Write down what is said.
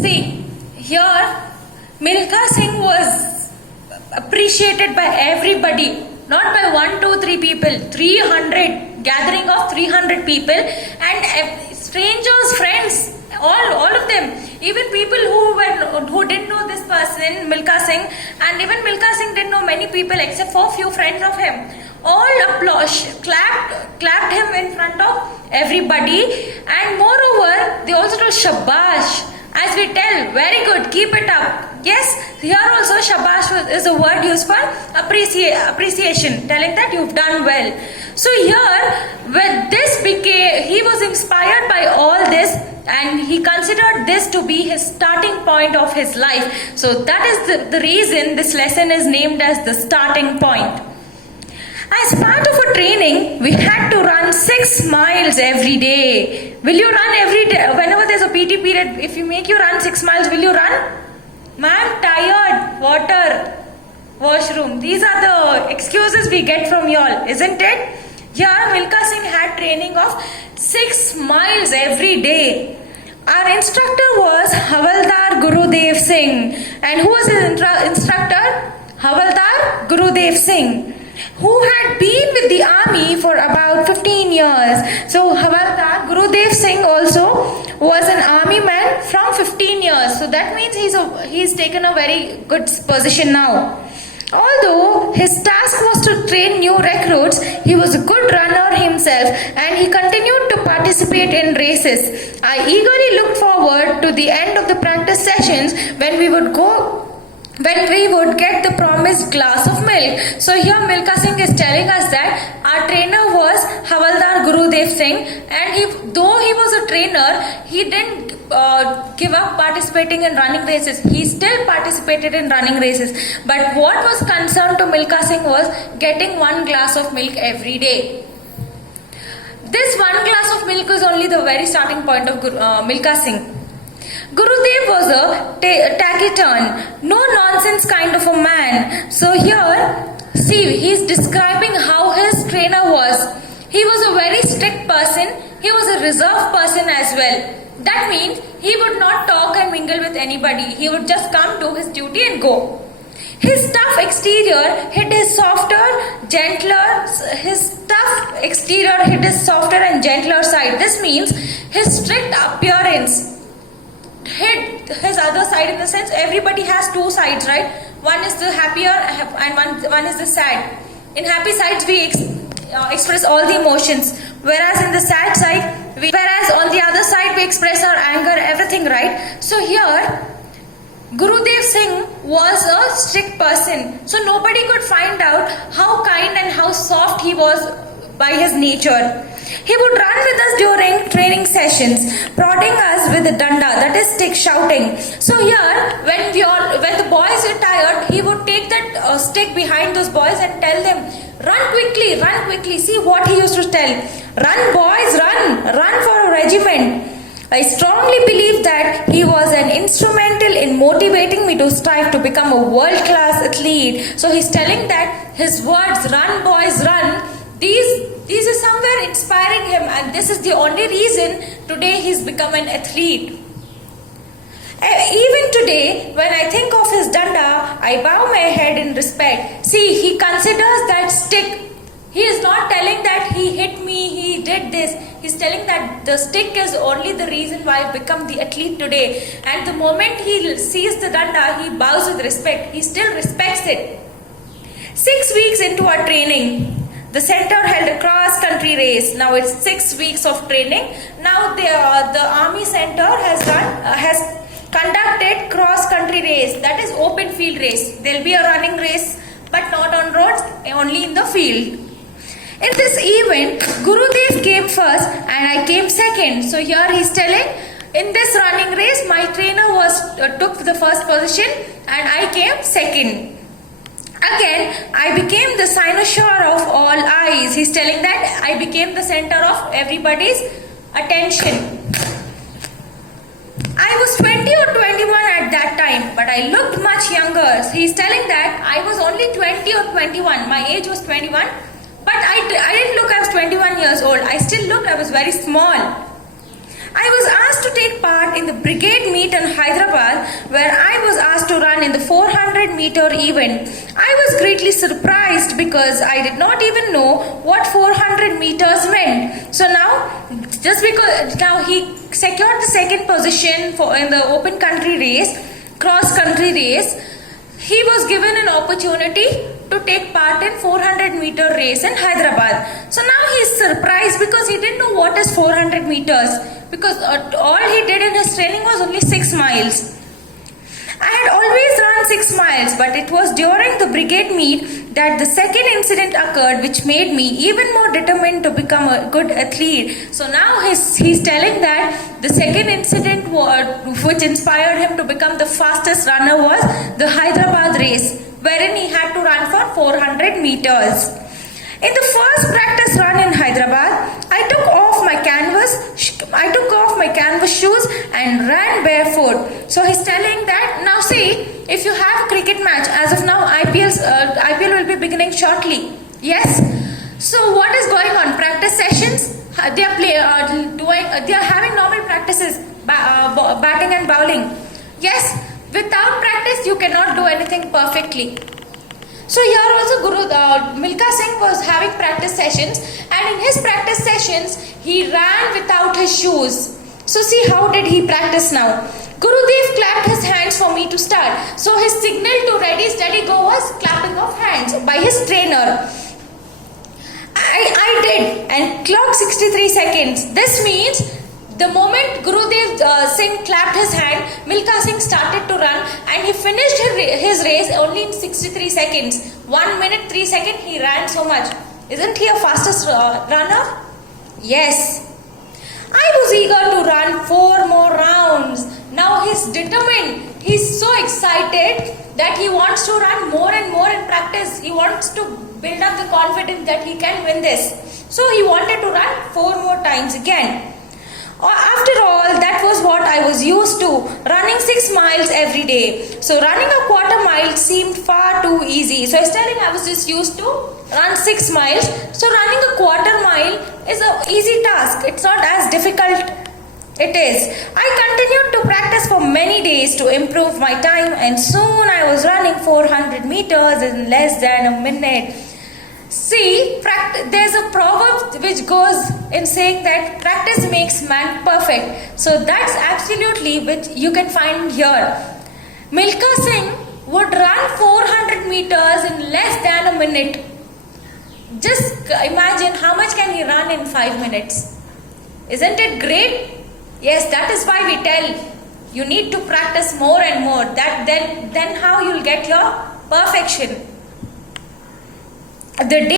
See, here Milkha Singh was appreciated by everybody, not by 1, 2, 3 people, 300, gathering of 300 people, and strangers, friends, all of them, even people who didn't know this person, Milkha Singh, and even Milkha Singh didn't know many people except for few friends of him. All clapped him in front of everybody, and moreover, they also told Shabash. As we tell, very good, keep it up. Yes, here also Shabash is a word used for appreciation, telling that you've done well. So here, with this he was inspired by all this, and he considered this to be his starting point of his life. So that is the reason this lesson is named as the starting point. As part of a training, we had to run 6 miles every day. Will you run every day? Whenever there's a PT period, if you make you run 6 miles, will you run? Ma'am, tired, water, washroom. These are the excuses we get from y'all, isn't it? Here, Milkha Singh had training of 6 miles every day. Our instructor was Havaldar Gurudev Singh. And who was his instructor? Havaldar Gurudev Singh, who had been with the army for about 15 years. So Havaldar Gurudev Singh also was an army man from 15 years. So that means he's taken a very good position now. Although his task was to train new recruits, he was a good runner himself, and he continued to participate in races. I eagerly looked forward to the end of the practice sessions when we would get the promised glass of milk. So here Milkha Singh is telling us that our trainer was Havaldar Gurudev Singh, and though he was a trainer, he didn't give up participating in running races. He still participated in running races. But what was concerned to Milkha Singh was getting 1 glass of milk every day. This 1 glass of milk is only the very starting point of Milkha Singh. Gurudev was a taciturn, no nonsense kind of a man. So here, see, he's describing how his trainer was. He was a very strict person. He was a reserved person as well. That means he would not talk and mingle with anybody. He would just come, do his duty and go. His tough exterior hid his softer and gentler side. This means his strict appearance hid his other side, in the sense everybody has 2 sides, right? One is the happier and one is the sad. In happy sides we express all the emotions, whereas in the sad side, whereas on the other side we express our anger, everything, right? So here Gurudev Singh was a strict person, so nobody could find out how kind and how soft he was by his nature. He would run with us during training sessions, prodding us with a danda, that is stick, shouting. So here, when the boys were tired, he would take that stick behind those boys and tell them, run quickly. See what he used to tell. Run boys, run for a regiment. I strongly believe that he was an instrumental in motivating me to strive to become a world-class athlete. So he's telling that his words, run boys, run, these are somewhere inspiring him, and this is the only reason today he's become an athlete. Even today, when I think of his danda, I bow my head in respect. See, he considers that stick. He is not telling that he hit me, he did this. He's telling that the stick is only the reason why I've become the athlete today. And the moment he sees the danda, he bows with respect. He still respects it. 6 weeks into our training, the center held a cross-country race. Now it's 6 weeks of training. Now the army center has conducted cross-country race. That is open field race. There will be a running race, but not on roads, only in the field. In this event, Gurudev came first and I came second. So here he is telling, in this running race, my trainer took the first position and I came second. Again, I became the cynosure of all eyes. He's telling that I became the center of everybody's attention. I was 20 or 21 at that time, but I looked much younger. So he's telling that I was only 20 or 21. My age was 21, but I didn't look I was 21 years old. I still looked I was very small. I was asked to take part in the brigade meet in Hyderabad meter event. I was greatly surprised because I did not even know what 400 meters meant. So now, just because now he secured the second position in the open country race, cross country race, he was given an opportunity to take part in 400-meter race in Hyderabad. So now he is surprised because he didn't know what is 400 meters, because all he did in his training was only 6 miles. I had always run 6 miles, but it was during the brigade meet that the second incident occurred, which made me even more determined to become a good athlete. So now he's telling that the second incident which inspired him to become the fastest runner was the Hyderabad race, wherein he had to run for 400 meters. In the first practice run in Hyderabad, I took off my canvas shoes and ran barefoot. So he's telling that, now see, if you have a cricket match, as of now IPL will be beginning shortly. Yes. So what is going on? Practice sessions. They are having normal practices, batting and bowling. Yes. Without practice, you cannot do anything perfectly. So here also Milkha Singh was having practice sessions, and in his practice sessions he ran without his shoes. So see, how did he practice now? Gurudev clapped his hands for me to start. So his signal to ready steady go was clapping of hands by his trainer. I did and clocked 63 seconds. This means the moment Gurudev Singh clapped his hand, Milkha Singh started to run, and he finished his race only in 63 seconds. 1 minute 3 seconds he ran so much. Isn't he a fastest runner? Yes. I was eager to run 4 more rounds. Now he's determined. He's so excited that he wants to run more and more in practice. He wants to build up the confidence that he can win this. So he wanted to run 4 more times again. After all, that was what I was used to, running 6 miles every day. So running a quarter mile seemed far too easy. So I was telling I was just used to run 6 miles. So running a quarter mile is an easy task. It's not as difficult. It is. I continued to practice for many days to improve my time, and soon I was running 400 meters in less than a minute. See, there's a proverb which goes in saying that practice makes man perfect. So that's absolutely which you can find here. Milkha Singh would run 400 meters in less than a minute. Just imagine how much can he run in 5 minutes. Isn't it great? Yes, that is why we tell you need to practice more and more. Then how you'll get your perfection. The day